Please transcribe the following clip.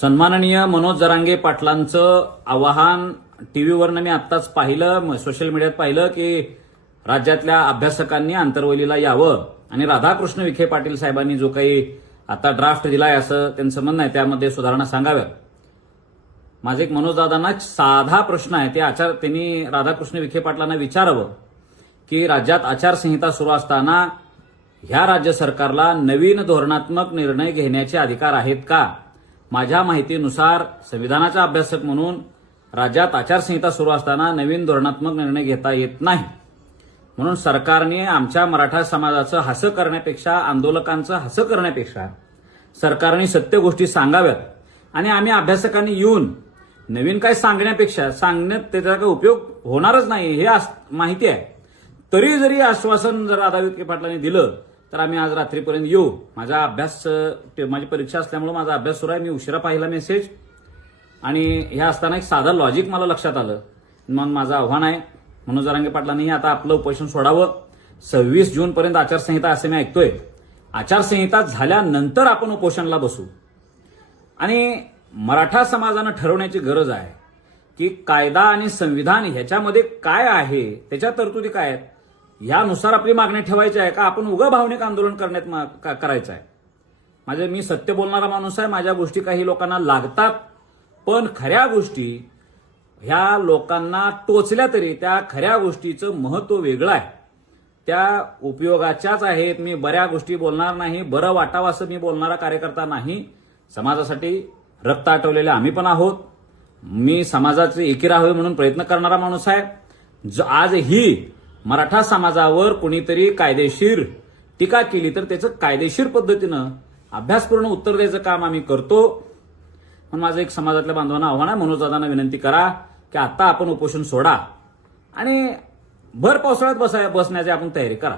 सन्माननीय मनोज जरांगे पाटलांचं आवाहन टीव्हीवरनं मी आत्ताच पाहिलं, सोशल मीडियात पाहिलं की राज्यातल्या अभ्यासकांनी आंतरवलीला यावं आणि राधाकृष्ण विखे पाटील साहेबांनी जो काही आता ड्राफ्ट दिलाय असं त्यांचं म्हणणं आहे, त्यामध्ये सुधारणा सांगाव्यात. माझे एक मनोज दादांना साधा प्रश्न आहे, त्यांनी राधाकृष्ण विखे पाटलांना विचारावं की राज्यात आचारसंहिता सुरू असताना ह्या राज्य सरकारला नवीन धोरणात्मक निर्णय घेण्याचे अधिकार आहेत का? माझ्या माहितीनुसार संविधानाचा अभ्यासक म्हणून राज्यात आचारसंहिता सुरू असताना नवीन धोरणात्मक निर्णय घेता येत नाही. म्हणून सरकारने आमच्या मराठा समाजाचं हसं करण्यापेक्षा, आंदोलकांचं हसं करण्यापेक्षा सरकारने सत्य गोष्टी सांगाव्यात आणि आम्ही अभ्यासकांनी येऊन नवीन काय सांगण्यापेक्षा, सांगण्यात त्याचा काही उपयोग होणारच नाही हे माहिती आहे. तरी जरी आश्वासन जर राधा विखे पाटलांनी दिलं तर आम्ही आज रात्रीपर्यंत येऊ. माझी परीक्षा असल्यामुळे माझा अभ्यास सुरू आहे. मी उशिरा पाहिला मेसेज आणि हे असताना एक साधं लॉजिक मला लक्षात आलं. मग माझं आव्हान आहे मनोज जरांगे पाटलांनी आता आपलं उपोषण सोडावं. 26 जूनपर्यंत आचारसंहिता असं मी ऐकतोय. आचारसंहिता झाल्यानंतर आपण उपोषणाला बसू आणि मराठा समाजानं ठरवण्याची गरज आहे की कायदा आणि संविधान ह्याच्यामध्ये काय आहे, त्याच्या तरतुदी काय आहेत, यानुसार आपली मागणी ठेवायची आहे का आपण उगा भावनिक आंदोलन करायचं आहे. मी सत्य बोलणारा माणूस आहे. माझ्या गोष्टी काही लोकांना लागतात, पण खऱ्या गोष्टी ह्या लोकांना टोचल्या तरी त्या खऱ्या गोष्टीचं महत्व वेगळं आहे, त्या उपयोगाच्याच आहेत. मी बऱ्या गोष्टी बोलणार नाही, बरं वाटावं असं मी बोलणारा कार्यकर्ता नाही. समाजासाठी रक्त आटवलेले आम्ही पण आहोत. मी समाजाचे एकी राहावे म्हणून प्रयत्न करणारा माणूस आहे. आजही मराठा समाजावर कोणीतरी कायदेशीर टीका केली तर त्याचं कायदेशीर पद्धतीनं अभ्यासपूर्ण उत्तर द्यायचं काम आम्ही करतो. पण माझं एक समाजातल्या बांधवांना आव्हान आहे, मनोज दादांना विनंती करा की आता आपण उपोषण सोडा आणि भर पावसाळ्यात बसण्याची आपण तयारी करा.